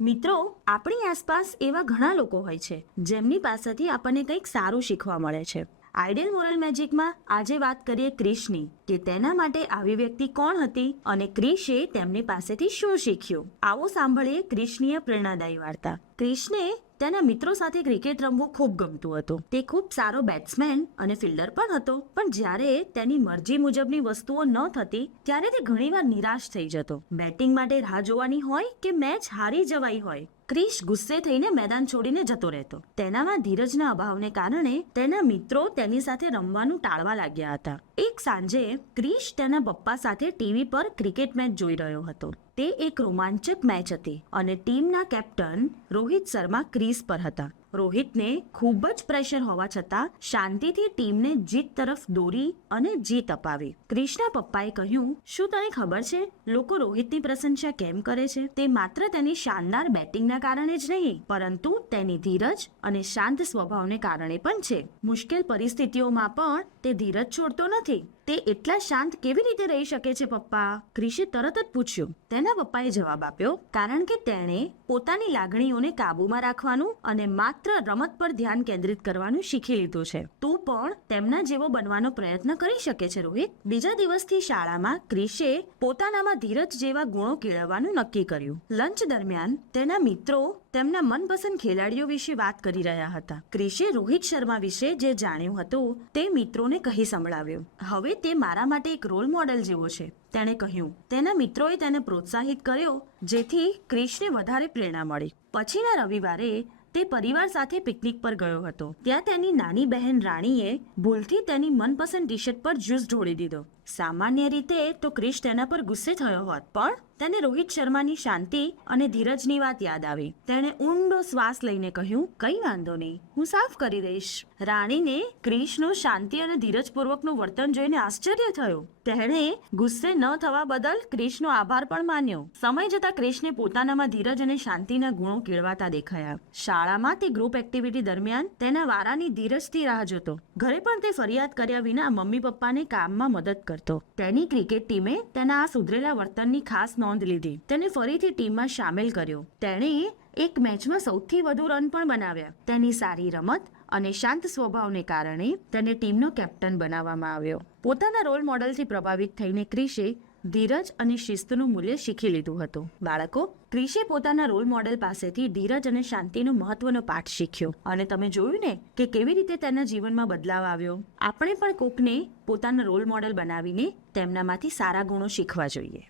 મિત્રો, આપણી આસપાસ એવા ઘણા લોકો હોય છે, જેમની પાસેથી આપણને કંઈક સારું શીખવા મળે છે. આઈડિયલ મોરલ મેજિકમાં આજે વાત કરીએ ક્રિશની, કે તેના માટે આવી વ્યક્તિ કોણ હતી અને ક્રિશે તેમની પાસેથી શું શીખ્યું? આવો સાંભળીએ ક્રિશનીય પ્રેરણાદાયી વાર્તા. ક્રિશને તેના મિત્રો સાથે ક્રિકેટ રમવું ખૂબ ગમતું હતું. તે ખૂબ સારો બેટ્સમેન અને ફિલ્ડર પણ હતો. પણ જ્યારે તેની મરજી મુજબની વસ્તુઓ ન થતી, ત્યારે તે ઘણીવાર નિરાશ થઈ જતો. બેટિંગ માટે રાહ જોવાની હોય કે મેચ હારી જવાઈ હોય, ક્રિશ ગુસ્સે થઈને મેદાન છોડીને જતો રહેતો. તેનામાં ધીરજના અભાવને કારણે તેના મિત્રો તેની સાથે રમવાનું ટાળવા લાગ્યા હતા. એક સાંજે ક્રિશ તેના પપ્પા સાથે ટીવી પર ક્રિકેટ મેચ જોઈ રહ્યો હતો. તે એક રોમાંચક મેચ હતી અને ટીમના કેપ્ટન રોહિત શર્મા ક્રીઝ પર હતા. રોહિતને ખૂબ જ પ્રેશર હોવા છતાં શાંતિથી ટીમને જીત તરફ દોરી અને જીત અપાવી. ક્રિષ્ના પપ્પાએ કહ્યું, શું તને ખબર છે, લોકો રોહિતની પ્રશંસા કેમ કરે છે? તે માત્ર તેની શાનદાર બેટિંગના કારણે જ નહીં, પરંતુ તેની ધીરજ અને શાંત સ્વભાવને કારણે પણ છે. મુશ્કેલ પરિસ્થિતિઓમાં પણ તે ધીરજ છોડતો નથી. તે એટલા શાંત કેવી રીતે રહી શકે છે પપ્પા? ક્રિશે તરત જ પૂછ્યું. તેના પપ્પાએ જવાબ આપ્યો, કારણ કે તેણે પોતાની લાગણીઓને કાબૂમાં રાખવાનું અને માત્ર રમત પર ધ્યાન કેન્દ્રિત કરવાનું શીખી લીધું છે. તું પણ તેમના જેવો બનવાનો પ્રયત્ન કરી શકે છે રોહિત. બીજા દિવસથી શાળામાં ક્રિશે પોતાનામાં ધીરજ જેવા ગુણો કેળવવાનું નક્કી કર્યું. લંચ દરમિયાન તેના મિત્રો તેમના મનપસંદ ખેલાડીઓ વિશે વાત કરી રહ્યા હતા. ક્રિશે રોહિત શર્મા વિશે જે જાણ્યું હતું તે મિત્રોને કહી સંભળાવ્યું. હવે તે મારા માટે એક રોલ મોડેલ જેવો છે. તેણે કહ્યું, તેના મિત્રોએ તેને પ્રોત્સાહિત કર્યો, જેથી ક્રિશને વધારે પ્રેરણા મળી. પછીના રવિવારે તે પરિવાર સાથે પિકનિક પર ગયો હતો. ત્યાં તેની નાની બહેન રાણીએ ભૂલથી તેની મનપસંદ ટી શર્ટ પર જ્યુસ ઢોળી દીધો. સામાન્ય રીતે તો ક્રિશ તેના પર ગુસ્સે થયો હોત, પણ તેને રોહિત શર્માની શાંતિ અને ધીરજની વાત યાદ આવી. તેણે ઊંડો શ્વાસ લઈને કહ્યું, કઈ વાંધો નહીં, હું સાફ કરી દઈશ. રાણીને ક્રિશનું શાંતિ અને ધીરજપૂર્વકનું વર્તન જોઈને આશ્ચર્ય થયું. તેણે ગુસ્સે ન થવા બદલ ક્રિશનો આભાર પણ માન્યો. સમય જતા ક્રિશને પોતાનામાં ધીરજ અને શાંતિના ગુણો કેળવાતા દેખાયા. શાળામાં તે ગ્રુપ એક્ટિવિટી દરમિયાન તેના વારાની ધીરજથી રાહ જોતો. ઘરે પણ તે ફરિયાદ કર્યા વિના મમ્મી પપ્પાને કામમાં મદદ કરતો. તેની ક્રિકેટ ટીમે તેના આ સુધરેલા વર્તનની ખાસ નોંધ લીધી. તેને ફરીથી ટીમમાં સામેલ કર્યો. તેણે એક મેચમાં સૌથી વધુ રન પણ બનાવ્યા. તેની સારી રમત અને શાંત સ્વભાવને કારણે તેને ટીમનો કેપ્ટન બનાવવામાં આવ્યો. પોતાના રોલ મોડલથી પ્રભાવિત થઈને ક્રિશે ધીરજ અને શિસ્તનું મૂલ્ય શીખી લીધું હતું. બાળકો, ક્રિશે પોતાના રોલ મોડેલ પાસેથી ધીરજ અને શાંતિનો મહત્વનો પાઠ શીખ્યો. અને તમે જોયું ને કે કેવી રીતે તેના જીવનમાં બદલાવ આવ્યો? આપણે પણ કોકને પોતાના રોલ મોડેલ બનાવીને તેમનામાંથી સારા ગુણો શીખવા જોઈએ.